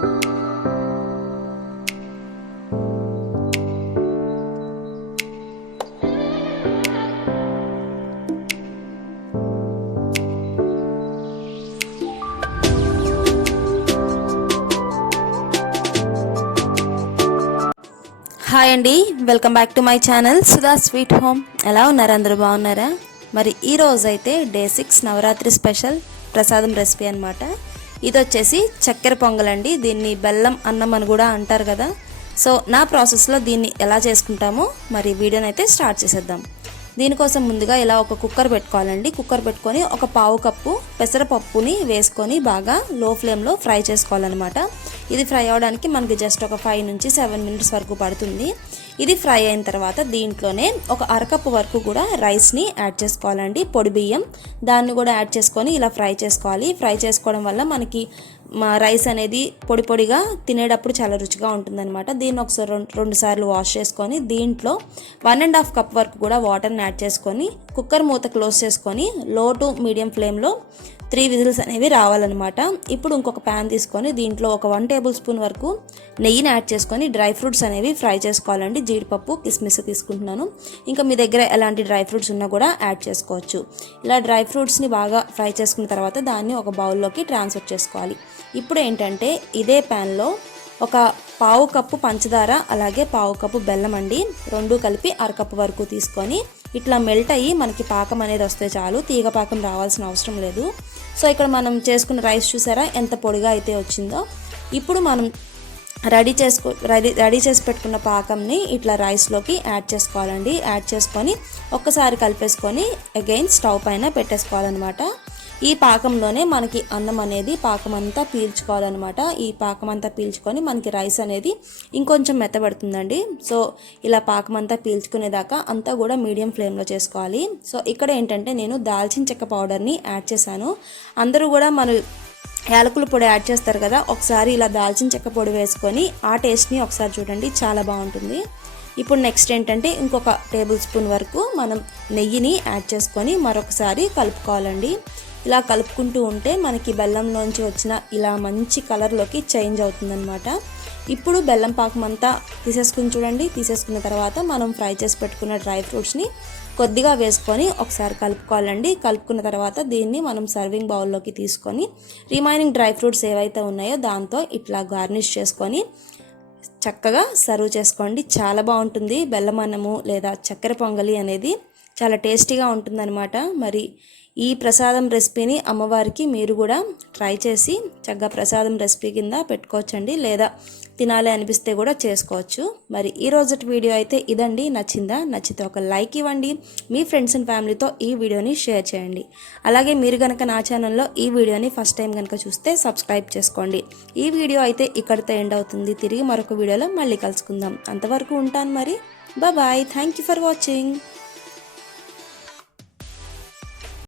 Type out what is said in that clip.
Hi అండి, welcome back to my channel Sudha sweet home. ఎలా ఉన్నారు? అందరూ బాగున్నారా? మరి ఈ రోజు అయితే డే 6 నవరాత్రి స్పెషల్ ప్రసాదం రెసిపీ అనమాట. ఇది వచ్చేసి చక్కెర పొంగల్ అండి. దీన్ని బెల్లం అన్నం అని కూడా అంటారు కదా. సో నా ప్రాసెస్లో దీన్ని ఎలా చేసుకుంటామో మరి వీడియోని అయితే స్టార్ట్ చేసేద్దాం. దీనికోసం ముందుగా ఇలా ఒక కుక్కర్ పెట్టుకోవాలండి. కుక్కర్ పెట్టుకొని ఒక పావు కప్పు పెసరపప్పుని వేసుకొని బాగా లో ఫ్లేమ్లో ఫ్రై చేసుకోవాలన్నమాట. ఇది ఫ్రై అవడానికి మనకి జస్ట్ ఒక 5 నుంచి 7 మినిట్స్ వరకు పడుతుంది. ఇది ఫ్రై అయిన తర్వాత దీంట్లోనే ఒక అరకప్పు వరకు కూడా రైస్ని యాడ్ చేసుకోవాలండి. పొడి బియ్యం దాన్ని కూడా యాడ్ చేసుకొని ఇలా ఫ్రై చేసుకోవాలి. ఫ్రై చేసుకోవడం వల్ల మనకి రైస్ అనేది పొడి పొడిగా తినేటప్పుడు చాలా రుచిగా ఉంటుందన్నమాట. దీన్ని ఒకసారి రెండు సార్లు వాష్ చేసుకొని దీంట్లో 1.5 కప్ వరకు కూడా వాటర్ని యాడ్ చేసుకొని కుక్కర్ మూత క్లోజ్ చేసుకొని లో టు మీడియం ఫ్లేమ్లో 3 విజిల్స్ అనేవి రావాలన్నమాట. ఇప్పుడు ఇంకొక ప్యాన్ తీసుకొని దీంట్లో ఒక 1 టేబుల్ స్పూన్ వరకు నెయ్యిని యాడ్ చేసుకొని డ్రై ఫ్రూట్స్ అనేవి ఫ్రై చేసుకోవాలండి. జీడిపప్పు, కిస్మిస్ తీసుకుంటున్నాను. ఇంకా మీ దగ్గర ఎలాంటి డ్రై ఫ్రూట్స్ ఉన్నా కూడా యాడ్ చేసుకోవచ్చు. ఇలా డ్రై ఫ్రూట్స్ని బాగా ఫ్రై చేసుకున్న తర్వాత దాన్ని ఒక బౌల్లోకి ట్రాన్స్ఫర్ చేసుకోవాలి. ఇప్పుడు ఏంటంటే ఇదే ప్యాన్లో ఒక పావు కప్పు పంచదార అలాగే పావు కప్పు బెల్లం అండి, రెండు కలిపి అరకప్పు వరకు తీసుకొని ఇట్లా మెల్ట్ అయ్యి మనకి పాకం అనేది వస్తే చాలు. తీగ పాకం రావాల్సిన అవసరం లేదు. సో ఇక్కడ మనం చేసుకున్న రైస్ చూసారా ఎంత పొడిగా అయితే వచ్చిందో. ఇప్పుడు మనం రెడీ చేసి పెట్టుకున్న పాకంని ఇట్లా రైస్లోకి యాడ్ చేసుకోవాలండి. యాడ్ చేసుకొని ఒక్కసారి కలిపేసుకొని అగైన్ స్టవ్ పైన పెట్టేసుకోవాలన్నమాట. ఈ పాకంలోనే మనకి అన్నం అనేది పాకం అంతా పీల్చుకోవాలన్నమాట. ఈ పాకం అంతా పీల్చుకొని మనకి రైస్ అనేది ఇంకొంచెం మెత్తబడుతుందండి. సో ఇలా పాకం అంతా పీల్చుకునేదాకా అంతా కూడా మీడియం ఫ్లేమ్లో చేసుకోవాలి. సో ఇక్కడ ఏంటంటే నేను దాల్చిన చెక్క పౌడర్ని యాడ్ చేశాను. అందరూ కూడా మన యాలకుల పొడి యాడ్ చేస్తారు కదా, ఒకసారి ఇలా దాల్చిన చెక్క పొడి వేసుకొని ఆ టేస్ట్ని ఒకసారి చూడండి, చాలా బాగుంటుంది. ఇప్పుడు నెక్స్ట్ ఏంటంటే ఇంకొక టేబుల్ స్పూన్ వరకు మనం నెయ్యిని యాడ్ చేసుకొని మరొకసారి కలుపుకోవాలండి. ఇలా కలుపుకుంటూ ఉంటే మనకి బెల్లంలోంచి వచ్చిన ఇలా మంచి కలర్లోకి చేంజ్ అవుతుందన్నమాట. ఇప్పుడు బెల్లం పాకం అంతా తీసేసుకుని చూడండి. తీసేసుకున్న తర్వాత మనం ఫ్రై చేసి పెట్టుకున్న డ్రై ఫ్రూట్స్ని కొద్దిగా వేసుకొని ఒకసారి కలుపుకోవాలండి. కలుపుకున్న తర్వాత దీన్ని మనం సర్వింగ్ బౌల్లోకి తీసుకొని రిమైనింగ్ డ్రై ఫ్రూట్స్ ఏవైతే ఉన్నాయో దాంతో ఇట్లా గార్నిష్ చేసుకొని చక్కగా సర్వ్ చేసుకోండి. చాలా బాగుంటుంది. బెల్లం అన్నము లేదా చక్కెర పొంగలి అనేది చాలా టేస్టీగా ఉంటుందన్నమాట. మరి ఈ ప్రసాదం రెసిపీని అమ్మవారికి మీరు కూడా ట్రై చేసి చక్కగా ప్రసాదం రెసిపీ కింద పెట్టుకోవచ్చండి, లేదా తినాలి అనిపిస్తే కూడా చేసుకోవచ్చు. మరి ఈ రోజుటి వీడియో అయితే ఇదండి. నచ్చిందా? నచ్చితే ఒక లైక్ ఇవ్వండి. మీ ఫ్రెండ్స్ అండ్ ఫ్యామిలీతో ఈ వీడియోని షేర్ చేయండి. అలాగే మీరు కనుక నా ఛానల్లో ఈ వీడియోని ఫస్ట్ టైం కనుక చూస్తే సబ్స్క్రైబ్ చేసుకోండి. ఈ వీడియో అయితే ఇక్కడితో ఎండ్ అవుతుంది. తిరిగి మరొక వీడియోలో మళ్ళీ కలుసుకుందాం. అంతవరకు ఉంటాను మరి. Bye. Thank you for watching.